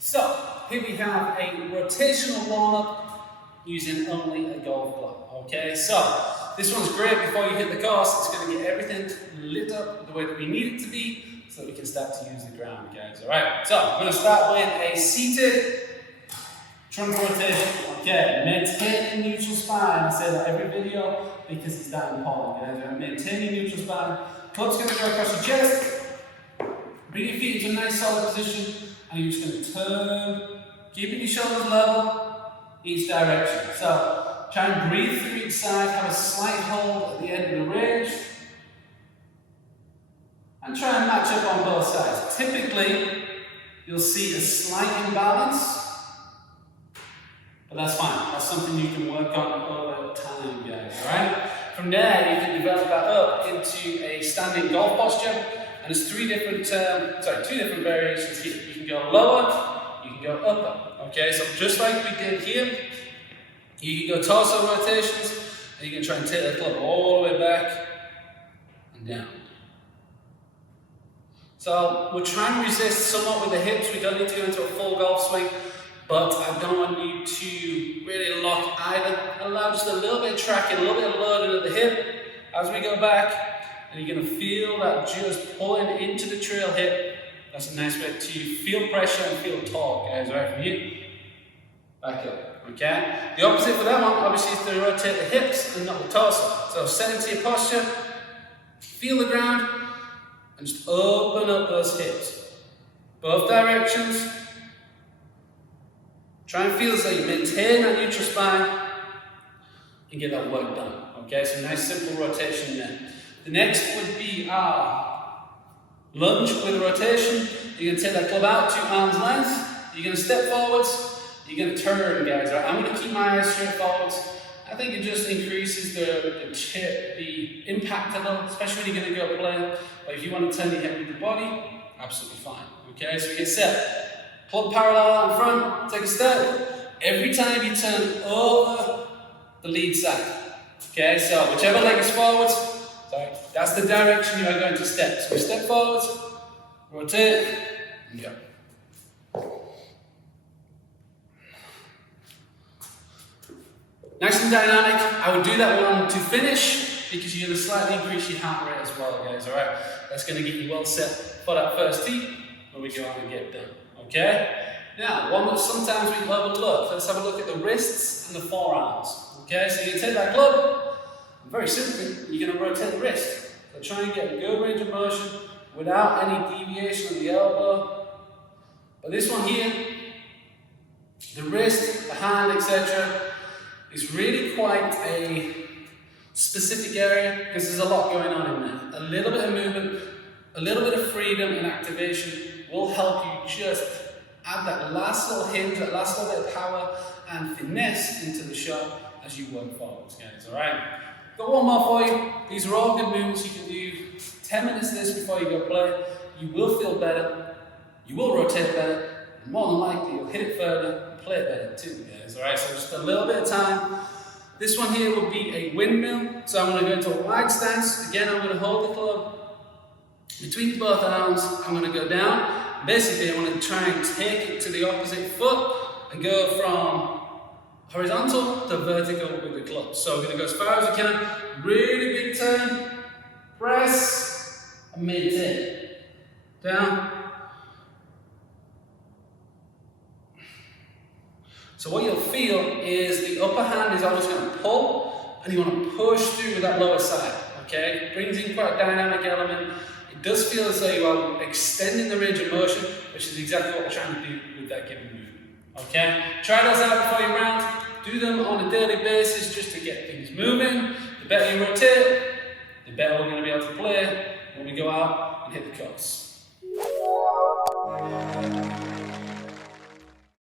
So, here we have a rotational warm-up using only a golf club. Okay, so this one's great before you hit the course. It's going to get everything lit up the way that we need it to be so that we can start to use the ground, guys. Alright, so I'm going to start with a seated trunk rotation. Okay, maintaining neutral spine. I say that every video because it's that important, guys. Right? Maintaining neutral spine. Club's going to go across your chest. Bring your feet into a nice solid position. And you're just going to turn, keeping your shoulders level, each direction. So, try and breathe through each side, have a slight hold at the end of the range. And try and match up on both sides. Typically, you'll see a slight imbalance, but that's fine. That's something you can work on over time, guys, alright? From there, you can develop that up into a standing golf posture. And there's two different variations here. You can go lower, you can go upper. Okay, so just like we did here, you can go torso rotations, and you can try and take the club all the way back and down. So we're trying to resist somewhat with the hips. We don't need to go into a full golf swing, but I don't want you to really lock either. Allow just a little bit of tracking, a little bit of loading at the hip as we go back. And you're going to feel that just pulling into the trail hip. That's a nice way to feel pressure and feel torque, guys, right from you. Back up, okay? The opposite for that one, obviously, is to rotate the hips and not the torso. So set into your posture, feel the ground, and just open up those hips. Both directions. Try and feel as though you maintain that neutral spine and get that work done, okay? So nice simple rotation there. The next would be our lunge with a rotation. You're going to take that club out to arm's length. You're going to step forwards. You're going to turn, guys. Right? I'm going to keep my eyes straight forwards. I think it just increases the impact a little, especially when you're going to go play. But if you want to turn your head with the body, absolutely fine. Okay, so we get set. Club parallel in front. Take a step. Every time you turn over the lead side. Okay, so whichever leg is forwards. Sorry, that's the direction you are going to step. So we step forwards, rotate, and go. Nice and dynamic. I would do that one to finish because you're going to slightly increase your heart rate as well, guys. Alright, that's going to get you well set for that first tee when we go out and get done. Okay? Now, one that sometimes we overlook. Let's have a look at the wrists and the forearms. Okay, so you take that club. Very simply, you're going to rotate the wrist. So try and get a good range of motion without any deviation of the elbow. But this one here, the wrist, the hand, etc., is really quite a specific area because there's a lot going on in there. A little bit of movement, a little bit of freedom and activation will help you just add that last little hinge, that last little bit of power and finesse into the shot as you work forwards, guys. All right. Got one more for you. These are all good movements you can do. 10 minutes of this before you go play. You will feel better. You will rotate better. And more than likely, you'll hit it further and play it better too, guys. Alright, so just a little bit of time. This one here will be a windmill. So I'm going to go into a wide stance. Again, I'm going to hold the club between both arms. I'm going to go down. Basically, I'm going to try and take it to the opposite foot and go from horizontal to vertical with the club. So we're going to go as far as we can. Really big turn. Press. And maintain. Down. So what you'll feel is the upper hand is always going to pull and you want to push through with that lower side. Okay? It brings in quite a dynamic element. It does feel as though you are extending the range of motion, which is exactly what we're trying to do with that given movement. Okay? Try those out before you round. Do them on a daily basis just to get things moving. The better you rotate, the better we're going to be able to play when we go out and hit the course.